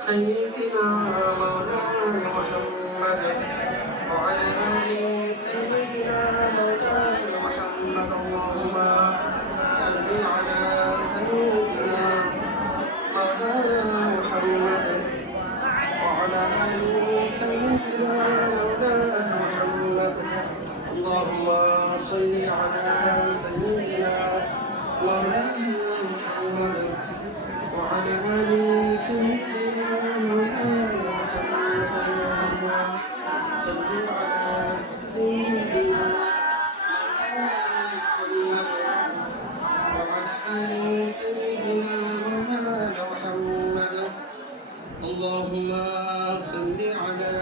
سيدنا مولانا محمد وعلى آل سيدنا مولانا محمد اللهم صل على سيدنا مولانا محمد وعلى آل سيدنا مولانا محمد اللهم صل على سيدنا مولانا محمد وعلى آل سيدنا مولانا محمد اللهم صل على سيدنا وعلى آل سيدنا مولانا محمد اللهم صل على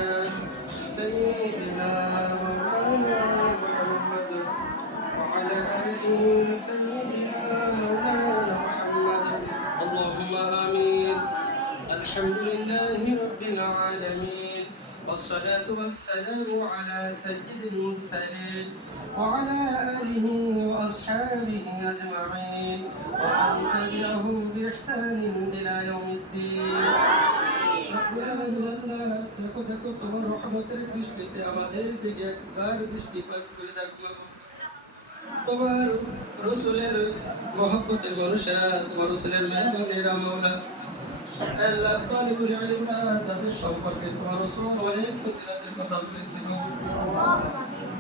سيدنا مولانا محمد وعلى آل سيدنا مولانا محمد اللهم آمين. الحمد لله رب العالمين والصلاة والسلام على سيد المرسلين وعلى آله وأصحابه أجمعين ومن تبعهم بإحسان إلى يوم الدين. ربنا আল্লাহ দেখো দেখো তোমার রহমতের দৃষ্টিতে আমাদের দিকে একবার দৃষ্টিপাত করে দেখো। তোমার রসুলের মহব্বতের মানুষেরা, তোমার রসুলের মেহমানেরা মাওলা আল্লাহ তালিবুল ইলমরা তাদের সম্পর্কে তোমার রসুল অনেক ফজিলতের কথা বলেছিল।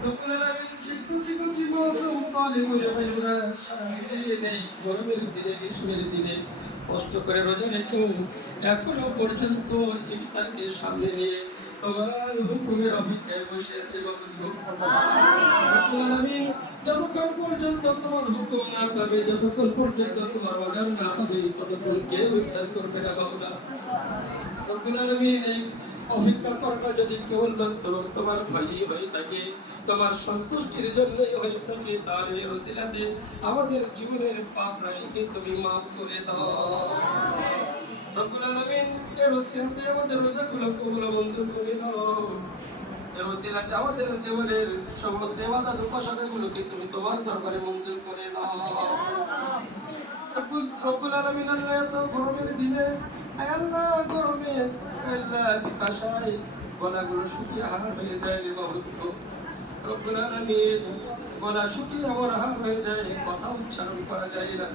রব্বুল আলামিন সেই কুচি কুচি মাসুম তালিবুল ইলমরা সারাদিন এই গরমের দিনে গ্রীষ্মের দিনে কষ্ট করে রোজা রেখেও এখনো পর্যন্ত ইফতারকে সামনে নিয়ে তোমার হুকুমের অপেক্ষায় বসে আছে। রব্বুল আলামিন যতক্ষণ পর্যন্ত তোমার হুকুম না পাবে, যতক্ষণ পর্যন্ত তোমার অর্ডার না পাবে, ততক্ষণ কেউ ইফতার করবে না বাবা। রব্বুল আলামিন এই অপেক্ষা করাটা যদি কেবলমাত্র তোমার ভালোই হয়ে থাকে, তোমার সন্তুষ্টির জন্যই হয়ে থাকে, তাহলে রসিলাতে আমাদের জীবনের পাপ রাশিকে তুমি মাফ করে দাও। রব্বুল আলামিন এই রসিলাতে আমাদের রোজাগুলো কবুল মঞ্জুর করে নাও। এই রসিলাতে আমাদের জীবনের সমস্ত ইবাদত উপাসনাগুলোকে তুমি তোমার দরবারে মঞ্জুর করে নাও। রব্বুল আলামিন আল্লাহ তো গরমের দিনে আল্লাহ গরমে আল্লাহ পিপাসায় গলাগুলো শুকিয়ে হাড় হয়ে যায় রে বাবু। রব্বুল আলামিন গলা শুকিয়ে আমার হাড় হয়ে যায়, কথা উচ্চারণ করা যায় না।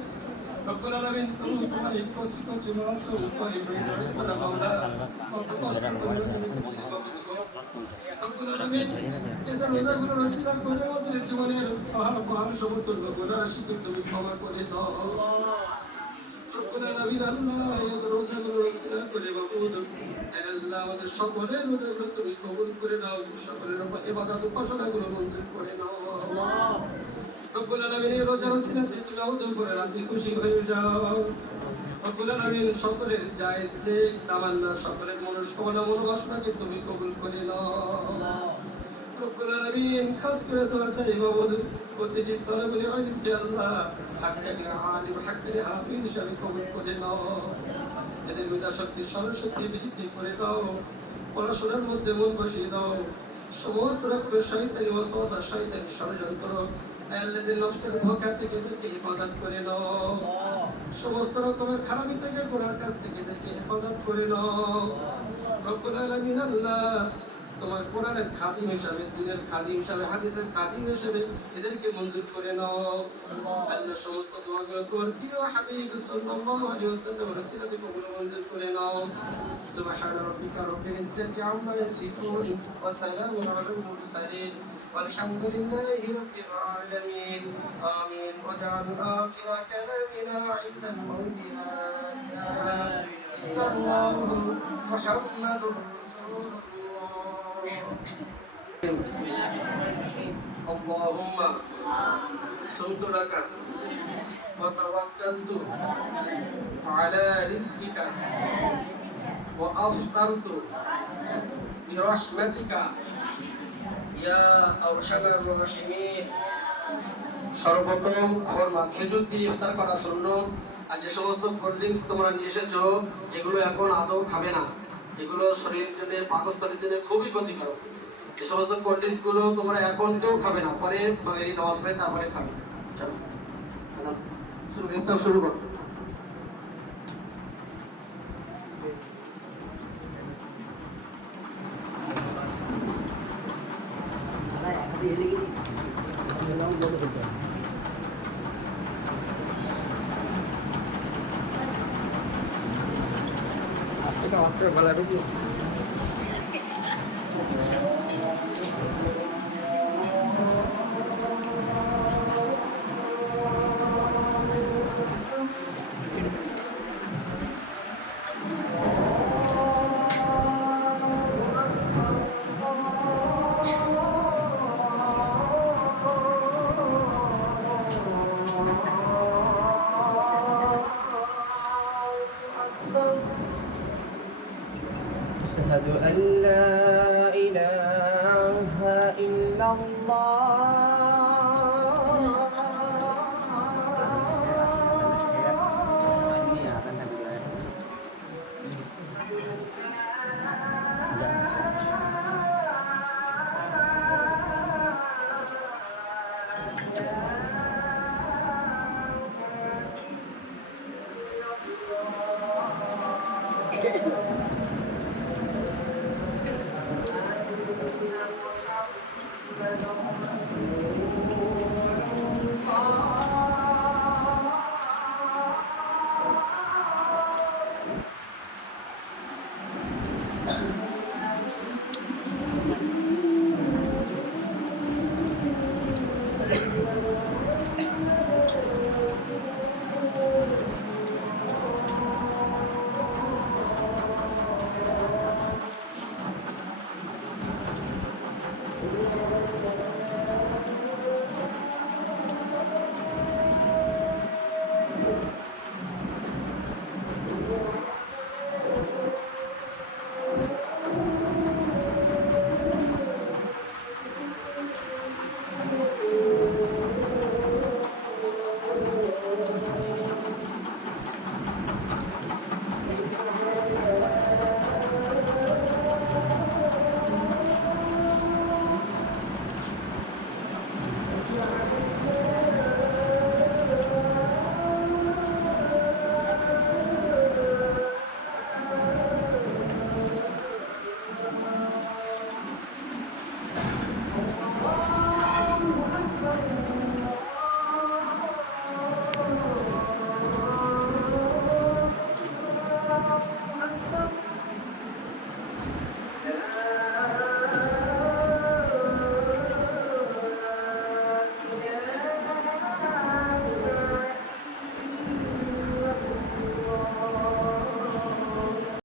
রব্বুল আলামিন তুমি তোমার এই কচি কচি মাসুম পরিবারের মাওলা কত কষ্ট করে রেখেছিলে বাবু। রব্বুল আলামিন এদের রোজাগুলো রসিলা করে আমাদের জীবনের পাহাড় পাহাড় সমতুল্য গুনাহ রাশিকে তুমি ক্ষমা করে দাও। রব্বুল আলামিন আল্লাহ এই রোজাগুলো রসিলা করে বাবু আল্লাহ আমাদের সকলের রোজাগুলো তুমি কবুল করে নাও, সকলের ইবাদত উপাসনাগুলো মঞ্জুর করে নাও। রব্বুল আলামিন এই রোজা রসিলাতে তুমি আমাদের উপরে রাজি খুশি হয়ে যাও। রব্বুল আলামিন সকলের জায়েজ নেক তামান্না, সকলের মনস্কামনা মনোবাসনাকে তুমি কবুল করে নাও। রব্বুল আলামিন খাস করে দোয়া চাই বাবু প্রতিটি তরফে ইলমকে আল্লাহ হাক্কানি আলিম হাক্কানি হাফিজ হিসেবে কবুল করে নাও। এদের মেধা শক্তি স্মরণশক্তি বৃদ্ধি করে দাও, পড়াশোনার মধ্যে মন বসিয়ে দাও। সমস্ত রকমের শয়তানি ওয়াসওয়াসা শয়তানি ষড়যন্ত্র আল্লাহদের নফসের ধোঁকা থেকে এদেরকে হেফাজত করে নাও। সমস্ত রকমের খারাপি থেকে গুনার কাছ থেকে এদেরকে হেফাজত করে নাও। রব্বুল আলামিন আল্লাহ তোমার কোরআনের খাদিম হিসাবে, দ্বীনের খাদিম হিসাবে, হাদিসের খাদিম হিসাবে এদেরকে মঞ্জুর করে নাও। আল্লাহ সমস্ত দোয়াগুলো তোমার প্রিয় হাবিব সাল্লাল্লাহু আলাইহি ওয়াসাল্লামের ওসিলাতে কবুল মঞ্জুর করে নাও। সুবহান রাব্বিকা রাব্বিল ইজ্জাতি আম্মা ইয়াসিফুন ওয়া সালামুন আলাল মুরসালিন ওয়ালহামদুলিল্লাহি রাব্বিল আলামিন। আমিন। ওয়াজআল আখিরা কালামিনা ইনদাল মাউতি লা ইলাহা ইল্লাল্লাহু মুহাম্মাদুর রাসূলুল্লাহ। اللهم صمت لك وتوكلت على رزقك وأفطرت برحمتك يا أرحم الراحمين। সর্বপ্রথম খরমা খেজুর দিয়ে ইফতার করা সুন্নাত। আর যে সমস্ত কোল্ড ড্রিঙ্কস তোমরা নিয়ে এসেছো এগুলো এখন আদৌ খাবে না, এগুলো শরীরের জন্য পাকস্থলীর জন্য খুবই ক্ষতিকারক। এই সমস্ত কোল্ড ড্রিঙ্কস গুলো তোমরা এখন কেউ খাবে না, পরে মাগরিব নামাজ পড়ে তারপরে খাবে। চলো শুরু করো। এটা আস্তে গলা ঢুকলো أشهد أن لا إله إلا الله